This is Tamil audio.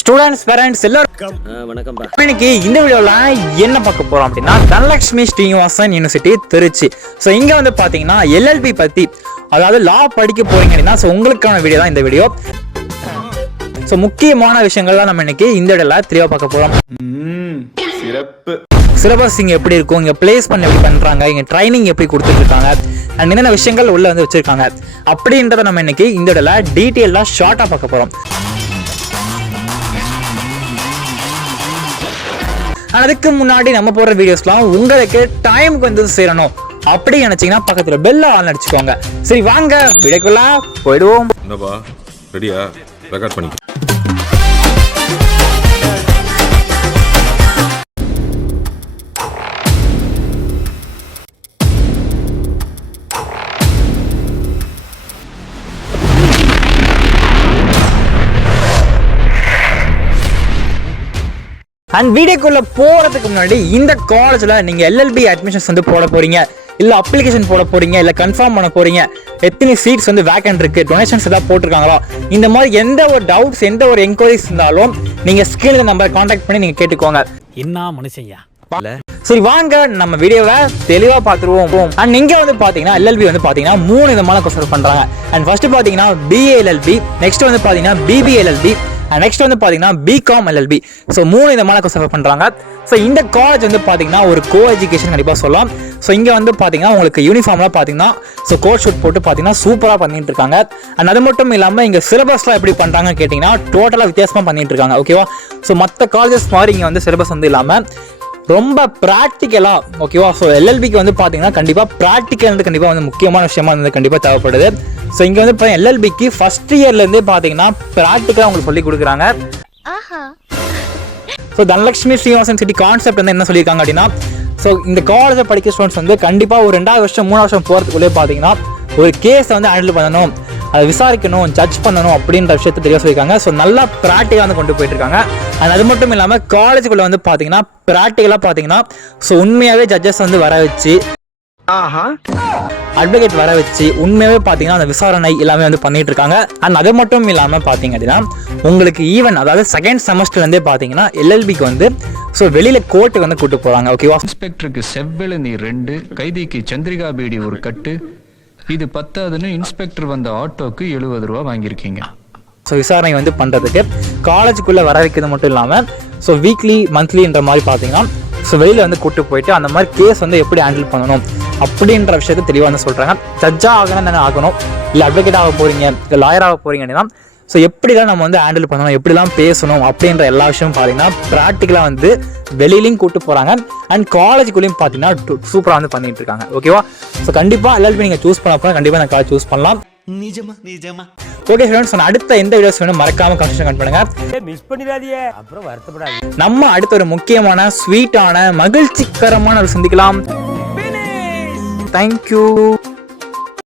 ஸ்டூடெண்ட்ஸ் பேரண்ட்ஸ் எல்லாரும் வணக்கம்பா. இன்னைக்கு இந்த வீடியோல என்ன பார்க்க போறோம் அப்படின்னா தனலட்சுமி ஸ்ரீனிவாசன் யூனிவர்சிட்டி திருச்சி. ஸோ இங்க வந்து பாத்தீங்கன்னா எல்எல்பி பத்தி, அதாவது லா படிக்க போறீங்க அப்படின்னா ஸோ உங்களுக்கான வீடியோ தான் இந்த வீடியோ. ஸோ முக்கியமான விஷயங்கள்லாம் நம்ம இன்னைக்கு இந்த வீடியோல தெளிவா பார்க்க போறோம். சிறப்பு. சிலபஸ் இங்க எப்படி இருக்கும், இங்க பிளேஸ்மெண்ட் எப்படி பண்றாங்க, இங்க ட்ரைனிங் எப்படி கொடுத்துட்டு இருக்காங்க, அண்ட் என்னென்ன விஷயங்கள் உள்ள வந்து வச்சிருக்காங்க அப்படின்றத நம்ம இன்னைக்கு இந்த வீடியோல டீட்டெயிலா ஷார்ட்டா பார்க்க போறோம். அதுக்கு முன்னாடி நம்ம போற வீடியோஸ்லாம் உங்களுக்கு டைமுக்கு வந்து சேரணும் அப்படி நினைச்சீங்கன்னா பக்கத்துல பெல் ஆன் அடிச்சுக்கோங்க. சரி வாங்க வீடியோக்குள்ள போயிடுவோம். என்னப்பா ரெடியா? ரெக்கார்ட் பண்ணி. அண்ட் வீடியோக்குள்ள போறதுக்கு முன்னாடி இந்த காலேஜ்ல நீங்க எல்எல்பி அட்மிஷன்ஸ் வந்து போட போறீங்க, இல்ல அப்ளிகேஷன் போட போறீங்க, இல்ல கன்ஃபார்ம் பண்ண போறீங்க, எத்தனை சீட்ஸ் வந்து வேக்கன்ட் இருக்கு, டொனேஷன்ஸ் ஏதாவது போட்டிருக்காங்களா, இந்த மாதிரி எந்த ஒரு டவுட்ஸ் எந்த ஒரு என்கொயரிஸ் இருந்தாலும் நீங்க ஸ்கிரீன்ல நம்பர் கான்டாக்ட் பண்ணி நீங்க கேட்டுக்கோங்க. என்ன மனுஷன்யா? சரி வாங்க நம்ம வீடியோவை தெளிவா பார்த்துருவோம். அண்ட் இங்க வந்து பாத்தீங்கன்னா எல்எல்பி வந்து பாத்தீங்கன்னா 3 விதமான கோர்ஸ் பண்றாங்க. அண்ட் ஃபர்ஸ்ட் பாத்தீங்கன்னா பிஏஎல்எல்பி, நெக்ஸ்ட் வந்து பாத்தீங்கன்னா பிபிஎல்எல்பி, நெக்ஸ்ட் வந்து பாத்தீங்கன்னா பிகாம் எல்எல்பி. ஸோ 3 விதமான கோர்ஸ் பண்றாங்க. ஸோ இந்த காலேஜ் வந்து பாத்தீங்கன்னா ஒரு கோ எஜுகேஷன் கண்டிப்பா சொல்லலாம். ஸோ இங்க வந்து பாத்தீங்கன்னா உங்களுக்கு யூனிஃபார்ம்லாம் பாத்தீங்கன்னா ஸோ கோட் ஷூட் போட்டு பாத்தீங்கன்னா சூப்பரா பண்ணிட்டு இருக்காங்க. அண்ட் அது மட்டும் இல்லாம இங்க சிலபஸ்லாம் எப்படி பண்றாங்கன்னு கேட்டீங்கன்னா டோட்டலா வித்தியாசமா பண்ணிட்டு இருக்காங்க. ஓகேவா? ஸோ மற்ற காலேஜஸ் மாதிரி இங்க வந்து சிலபஸ் வந்து இல்லாம ரொம்ப ப்ராக்டிக்கலா, ஓகேவா? ஸோ எல்எல்பிக்கு வந்து பாத்தீங்கன்னா கண்டிப்பா ப்ராக்டிக்கல் வந்து கண்டிப்பா வந்து முக்கியமான விஷயமா வந்து கண்டிப்பா தேவைப்படுது. ஸோ இங்க வந்து எல்எல்பிக்கு ஃபர்ஸ்ட் இயர்ல இருந்தே பாத்தீங்கன்னா ப்ராக்டிக்கலா உங்களுக்கு சொல்லி கொடுக்குறாங்க. So Dhanalakshmi Srinivasan city concept வந்து என்ன சொல்லியிருக்காங்க அப்படின்னா, ஸோ இந்த காலேஜை படிக்கிற ஸ்டூடெண்ட்ஸ் வந்து கண்டிப்பா ஒரு 2வது வருஷம் 3வது வருஷம் போறதுக்குள்ளே பாத்தீங்கன்னா ஒரு கேஸை வந்து ஹேண்டில் பண்ணணும், அதை விசாரிக்கணும், ஜட்ஜ் பண்ணணும் அப்படின்ற விஷயத்தை தெரிய சொல்லியிருக்காங்க. ஸோ நல்லா ப்ராக்டிக்கலாக வந்து கொண்டு போயிட்டு இருக்காங்க. அண்ட் அது மட்டும் இல்லாமல் காலேஜுக்குள்ள வந்து பார்த்தீங்கன்னா ப்ராக்டிக்கலாக பார்த்தீங்கன்னா ஸோ உண்மையாகவே ஜட்ஜஸ் வந்து வர வச்சு, அட்வொகேட் வர வச்சு உண்மையாகவே பார்த்தீங்கன்னா அந்த விசாரணை எல்லாமே வந்து பண்ணிட்டு இருக்காங்க. அண்ட் அது மட்டும் இல்லாமல் பார்த்தீங்க அப்படின்னா உங்களுக்கு ஈவன் அதாவது செகண்ட் செமஸ்டர்லேருந்தே பார்த்தீங்கன்னா எல்எல்பிக்கு வந்து ஸோ வெளியில கோர்ட்டுக்கு வந்து கூட்டு போறாங்க. ஓகேவா? இன்ஸ்பெக்டருக்கு செவ்வெளநீ 2, கைதிக்கு சந்திரிகா பீடி ஒரு கட்டு, இது 10ஆவதுன்னு இன்ஸ்பெக்டர் வந்த ஆட்டோக்கு 70 ரூபா வாங்கியிருக்கீங்க. ஸோ விசாரணை வந்து பண்ணுறதுக்கு காலேஜுக்குள்ளே வர வைக்கிறது மட்டும் இல்லாமல் ஸோ வீக்லி மந்த்லின்ற மாதிரி பார்த்தீங்கன்னா ஸோ வெளியில் வந்து கூப்பிட்டு போயிட்டு அந்த மாதிரி கேஸ் வந்து எப்படி ஹேண்டில் பண்ணணும் அப்படின்ற விஷயத்தை தெளிவாக வந்து சொல்கிறாங்க. ஜட்ஜாக ஆகணும் தானே ஆகணும், இல்லை அட்வொகேட் ஆக போகிறீங்க, இல்லை லாயர் ஆக போகிறீங்க அப்படின்னா ஸோ எப்படிலாம் நம்ம வந்து ஹேண்டில் பண்ணணும், எப்படிலாம் பேசணும் அப்படின்ற எல்லா விஷயமும் பார்த்தீங்கன்னா ப்ராக்டிக்கலாக வந்து வெளியிலையும் கூப்பிட்டு போகிறாங்க. அண்ட் காலேஜுக்குள்ளேயும் பார்த்தீங்கன்னா சூப்பராக வந்து பண்ணிட்டு இருக்காங்க. ஓகேவா? ஸோ கண்டிப்பாக எல்எல்பி நீங்கள் சூஸ் பண்ண போனால் கண்டிப்பாக இந்த காலேஜ் சூஸ் பண்ணலாம். நிஜமா. ஓகே ஃப்ரெண்ட்ஸ், அடுத்த எந்த வீடியோஸ் வேணும் மறக்காம கமெண்ட் பண்ணுங்க. மிஸ் பண்ணிடாதீங்க, அப்புறம் வருத்தப்படாதீங்க. நம்ம அடுத்த ஒரு முக்கியமான ஸ்வீட்டான மகிழ்ச்சிகரமான ஒரு சந்திக்கலாம். தேங்க்யூ.